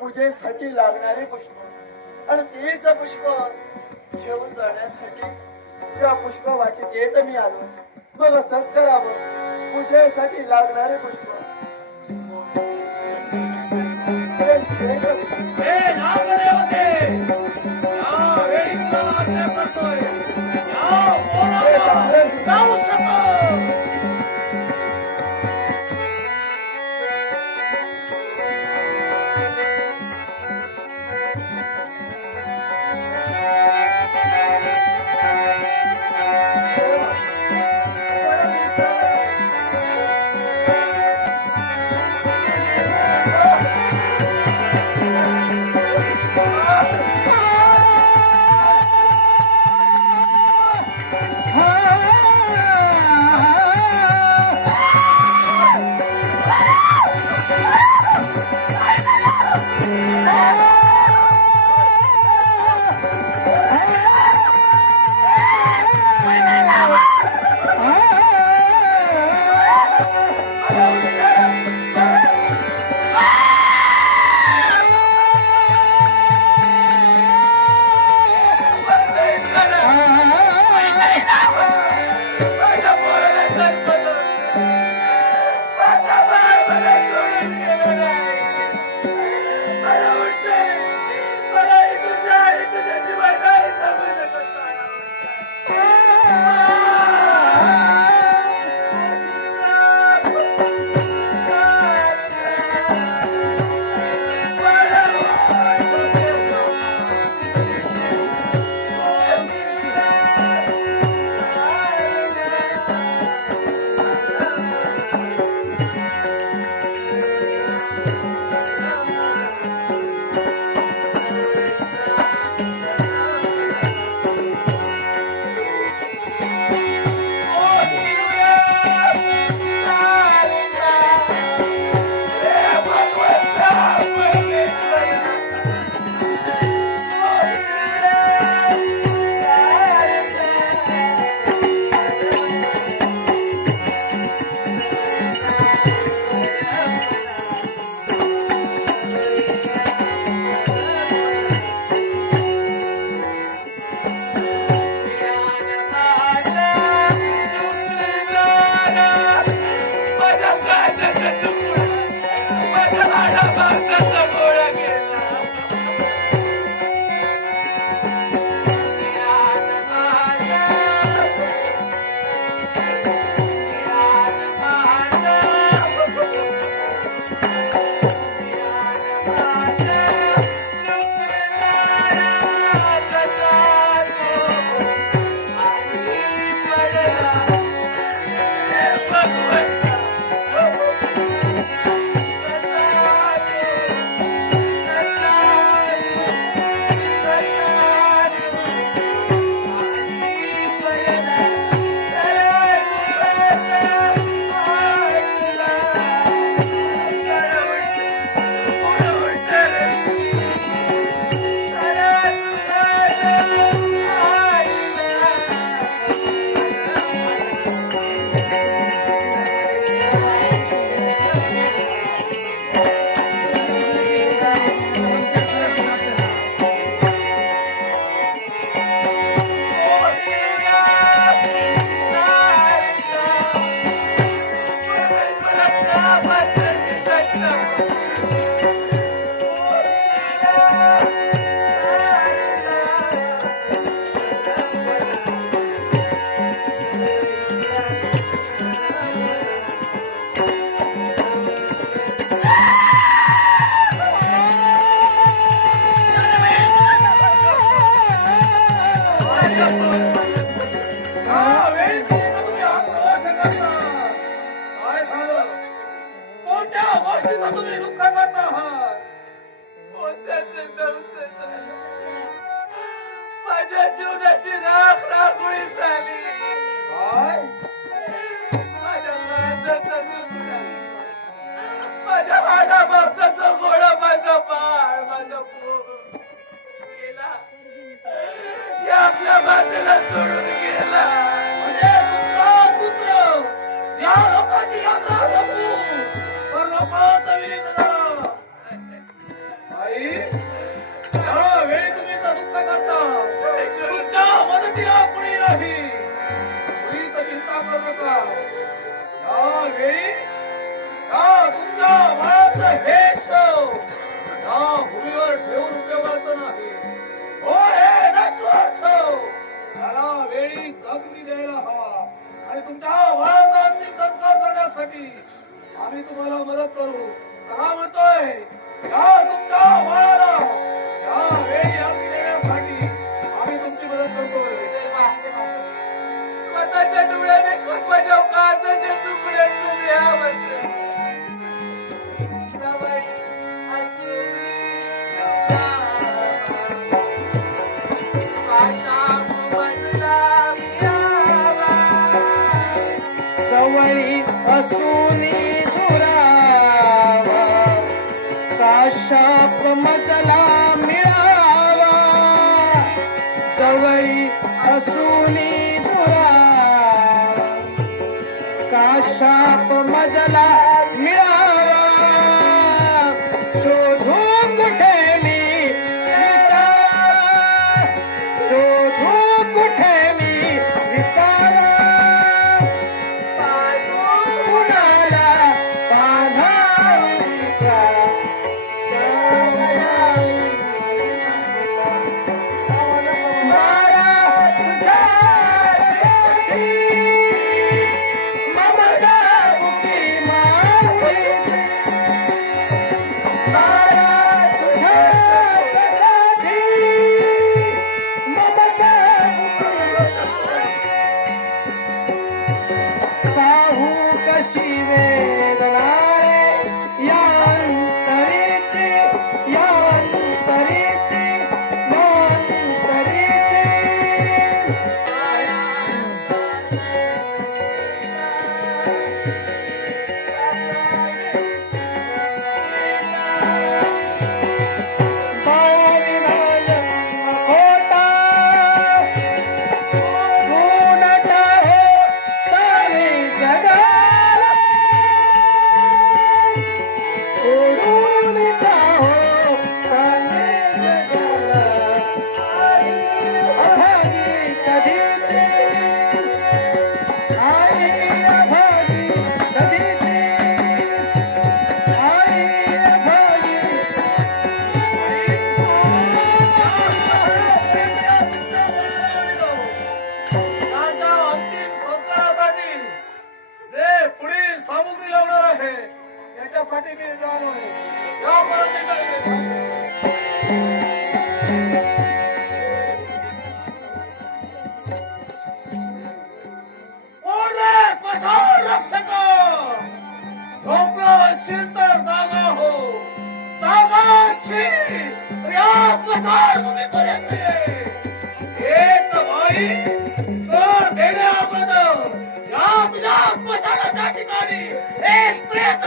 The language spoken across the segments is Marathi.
पूजेसाठी लागणारे पुष्प आणि तेच पुष्प घेऊन जाण्यासाठी त्या पुष्प वाटित येत मी आलो. मग असंच करावं, पूजेसाठी लागणारे पुष्प माझ्या जीवनाची राख राखोळी झाली. माझ्या काळजाचा तुकडा, माझ्या हाडा मांसाचा गोळा, माझा बाळ, माझा पोर गेला. या आपल्या मातेला सोडून गेला. पुत्र या लोकांची यात्रा जपू पण लोकांचा विलीन झाला. आई यावेळी तुम्ही तर दुःख करता तुमच्या मदतीला कुणी नाही तुम्ही तर चिंता करू नका यावेळी या तुमच्या वयाचं हे शव या भूमीवर ठेवून उपयोगाचं नाही हो हे नश्वर शव त्याला वेळी अग्नी द्यायला हवा आणि तुमच्या वयाचा अंतिम संस्कार करण्यासाठी आम्ही तुम्हाला मदत करू का म्हणतोय या तुमच्या वयाला या वेळी अग्नी देण्यासाठी आम्ही तुमची मदत करतोय स्वतःच्या डोळ्याने खुद माझ्या काळजाचे तुकडे तुम्ही यामध्ये सवयी असूनी दुरावा काशाप मजला मिळावा सवयी असूनी दुरावा काशाप मजला मिळावा शोधून कुठे मी शोधून कुठे मी विचारा त्याच्यासाठी मी जाणोय यापर्यंत रक्षक झोपला असशील तर जागा हो जागा असशील या स्मशानभूमीपर्यंत ये एक बाई कर देण्या अगोदर या तुझ्या स्मशानाच्या ठिकाणी एक प्रेत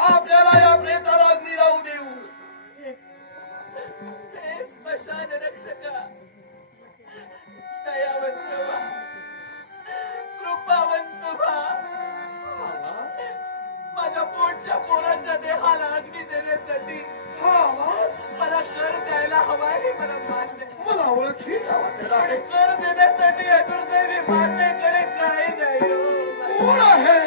आपल्याला या प्रेताला अग्नी लावू देऊ स्मशान रक्षका दयावंत व्हा कृपावंत व्हा माझ्या पोटच्या पोरांच्या देहाला अग्नी देण्यासाठी मला कर द्यायला हवा हे मला मान्य मला ओळखीचा वाटत आहे कर देण्यासाठी अदुर्दैवी मातेकडे काही नाही कोण आहे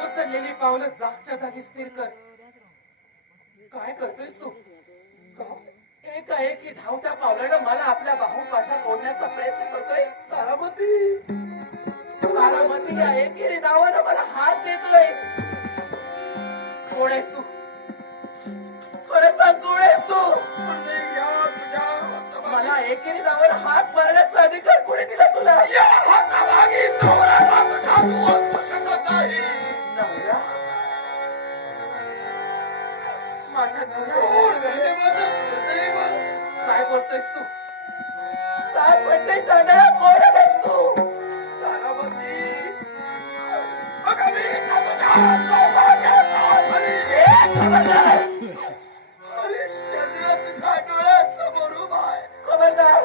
उचललेली पावलं जागच्या जागी स्थिर कर काय करतोयस तू एकाएकी धावत्या पावलानं मला आपल्या बाहुपाशात ओढण्याचा प्रयत्न करतोय. तारामती, तारामती या एकेरी नावानं मला हात देतोय. कोण आहेस तू? खरं सांग, कोण आहेस तू? मला एकेरी नावानं हात मारण्याचा अधिकार कोणी दिला तुला? या हातामागे नवरा तुझ्या तू ओळखू शकत नाहीस. नवरा? माझा नवरा? कोण गं माझं दुर्दैव? काय बोलतोयस तू? काय म्हणते चांदया? कोण आहेस तू? तारामती, बघा मी का तुझ्या सौभाग्याचा धनी. हरिश्चंद्र तुझ्या डोळ्यासमोर उभा आहे. खबरदार,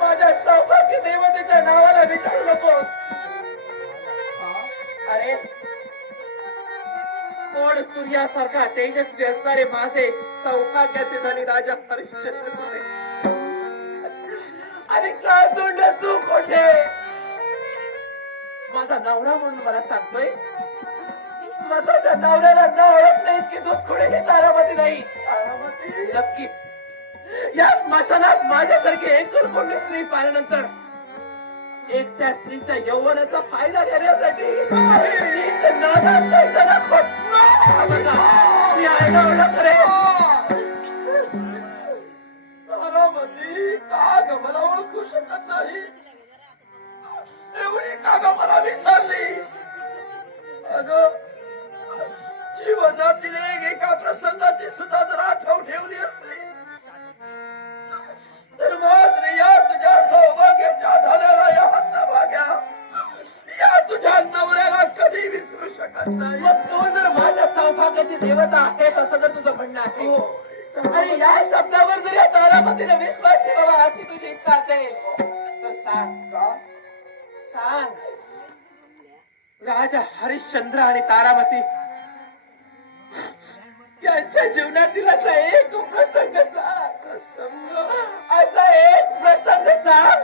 माझ्या सौभाग्य देवतेच्या नावाला विचारू नकोस. अरे, कोण सूर्यासारखा तेजस्वी असणारे माझे सौभाग्याचे धनी राजा हरिश्चंद्र कुठे? आणि काय तोंड तू कुठे? माझा नवरा म्हणून मला सांगतोय. स्वतःच्या नवऱ्याला न ओळखता इतकी दूधखोडी तारामती नाही. तारामती नक्कीच या स्मशानात माझ्यासारखी एकल कोंडी स्त्री पाहिल्यानंतर एकट्या स्त्रीच्या यौवनाचा फायदा घेण्यासाठी हीच नादात सैताना मी आहे ना ओळख रे. तारामती, का ग मला ओळखू शकत नाही? एवढी का ग मला विसरलीस? अगं, जीवनातील एका प्रसंगाची सुद्धा जर आठव ठेवली असतीस तर मात्र या तुझ्या सौभाग्याच्या धनाला, या हत्ताभाग्या, या तुझ्या नवऱ्याला कधी विसरू शकत नाही. मग तू जर माझ्या सौभाग्याची देवता आहेस असं जर तुझं म्हणणं आहे आणि या शब्दावर जर या तारामतीने विश्वास ठेवावा अशी तुझी इच्छा असेल तर सांग. का? सांग, राजा हरिश्चंद्र आणि तारामती यांच्या जीवनातील असा एक प्रसंग सांग. असा एक प्रसंग सांग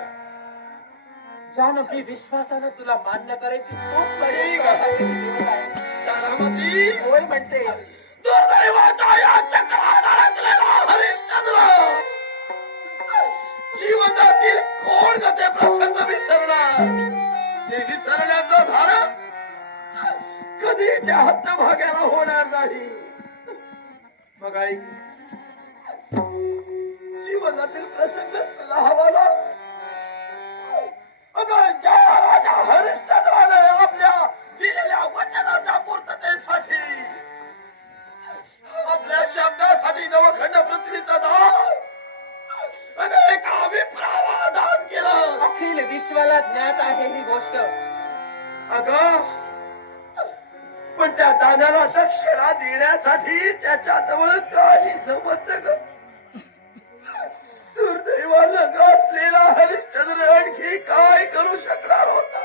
ज्यानं मी विश्वासानं तुला मान्य करायची तूच माझी सौभाग्याची देवता आहेस. तारामती, होय म्हणते. दुर्दैवाच्या या चक्रात अडकलेला हरिश्चंद्र जीवनातील कोण ग ते प्रसंग विसरणार? ते विसरण्याचं धाडस कधी त्या हत्तभाग्याला होणार नाही. मग आई, जीवनातील प्रसंग तुला हवाला. अगं, ज्या राजा हरिश्चंद्राने आपल्या दिलेल्या वचनाच्या पूर्ततेसाठी, आपल्या शब्दासाठी नवखंड पृथ्वीचं दान अनेक अभिप्रायाला दान केलं. अखिल विश्वाला ज्ञात आहे ही गोष्ट. अगं, पण त्या दानाला दक्षिणा देण्यासाठी त्याच्याजवळ काही जमत ग. दुर्दैवानं ग्रासलेला हरिश्चंद्र आणखी काय करू शकणार होता?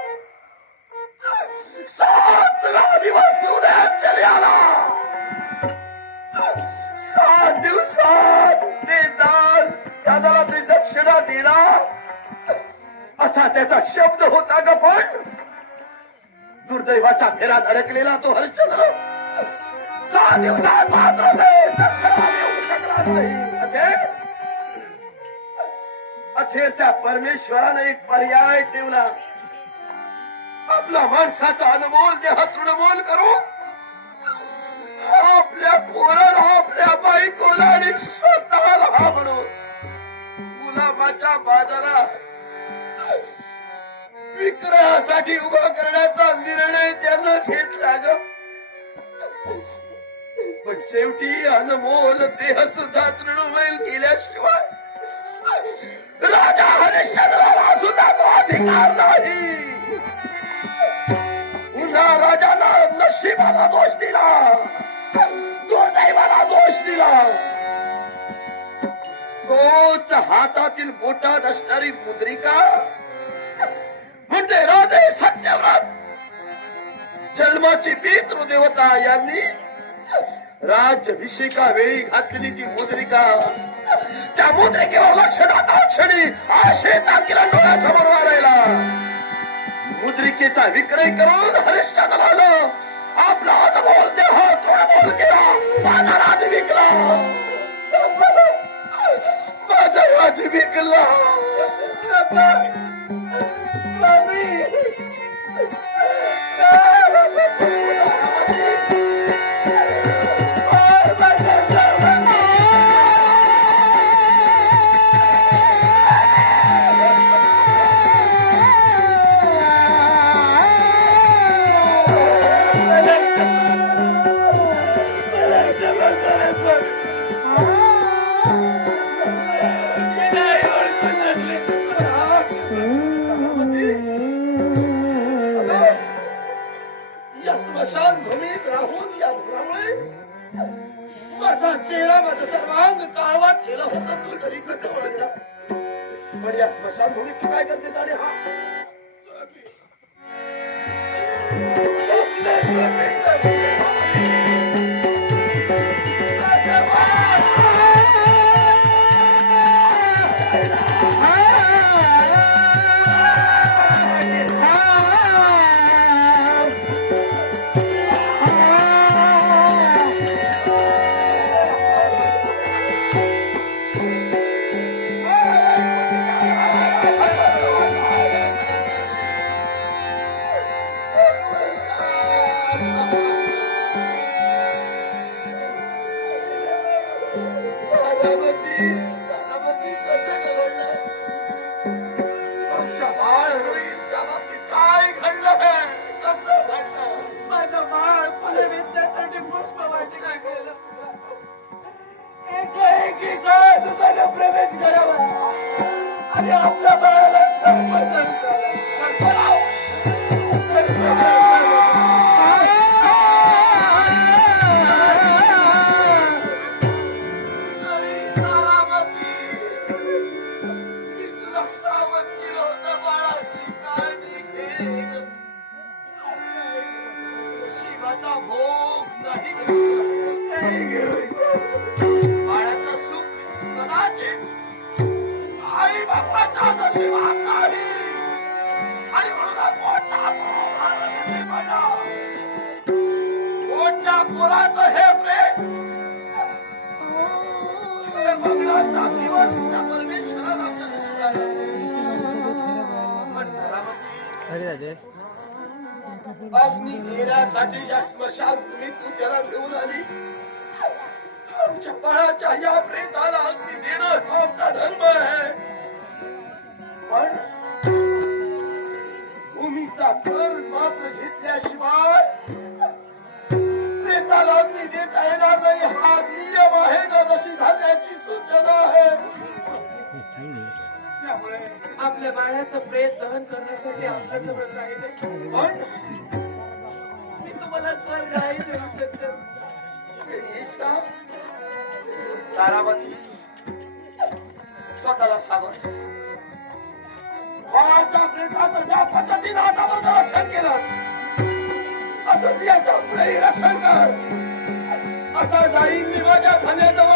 7व्या दिवस उदयाचल आला. 7 दिवसात ते दान, त्याला ते दक्षिणा देणार असा त्याचा शब्द होता ग. पण दुर्दैवाच्या फेरात अडकलेला तो हरिश्चंद्र 7 दिवसात मात्र ते दक्षिणा देऊ शकला नाही. अखेर त्या परमेश्वराने एक पर्याय ठेवला. आपला माणसाचा अनमोल देह तृणमोल करू, आपल्या पोराला, आपल्या बायकोला आणि स्वतःला म्हणून गुलाबाच्या बाजारात विक्रयासाठी उभा करण्याचा निर्णय त्यानं घेतला ग. पण शेवटी अनमोल देह सुद्धा तृणमोल केल्याशिवाय राजा हरिश्चंद्राला सुद्धा तो अधिकार नाही. पुन्हा राजाला नशिबाला दोष दिला, दुर्दैवाला दोष दिला. तोच हातातील बोटात असणारी मुद्रिका म्हणजे राजे सत्यव्रत जन्माची पितृदेवता यांनी राज्याभिषेका वेळी घातलेली ती मुद्रिका, त्या मुद्रिकेवर लक्ष जाता क्षणी आशेचा तिला डोळ्यासमोर वारायला. मुद्रिकेचा विक्रय करून हरिश्चंद्रानं आपला अनमोल देह तृणमोल केला, बाजारात विकला. माझी विकला या स्मशान भूमीत राहून या धुरामुळे माझा चेहरा माझा सर्वांग काळवा केला होता तू तरी कसं ओळखला पण या स्मशान भूमीत तू काय करते झाले हा तारामती कसं घडलं आमच्या बाळ रोहितच्या बाबतीत काय घडलं कसं घडलं माझं बाळ फुले विद्यासाठी पुष्पवाटिका केलं एकीकडे दुधाने प्रवेश करावा आणि आपल्या बाळाला सर्पदंश बाळाचं सुख कदाचित आई बापाच्या नशिबात नाही आणि म्हणून पोटच्या पोराचं हे प्रेम हे बघण्याचा दिवस त्या परमेश्वराला आमच्या नशिबात पण तारामती अग्नी घेण्यासाठी या स्मशान भूमीत तू त्याला घेऊन आली आमच्या बाळाच्या या प्रेताला अग्नी देणं हा आमचा धर्म आहे पण भूमीचा कर मात्र घेतल्याशिवाय प्रेताला अग्नी देता येणार नाही हा नियम आहे ना तशी झाल्याची सूचना आहे त्यामुळे आपल्या बाळाचं प्रेत दहन करण्यासाठी आपल्याचं व्रत आहे पण मी तुम्हाला कर नाही देऊ शकतो तारामती स्वतःला सावध बाळाच्या प्रेताचं ज्या पद्धतीनं आतापर्यंत रक्षण केलंस असंच याच्या पुढेही रक्षण कर असं जाईल मी माझ्या खाण्याजवळ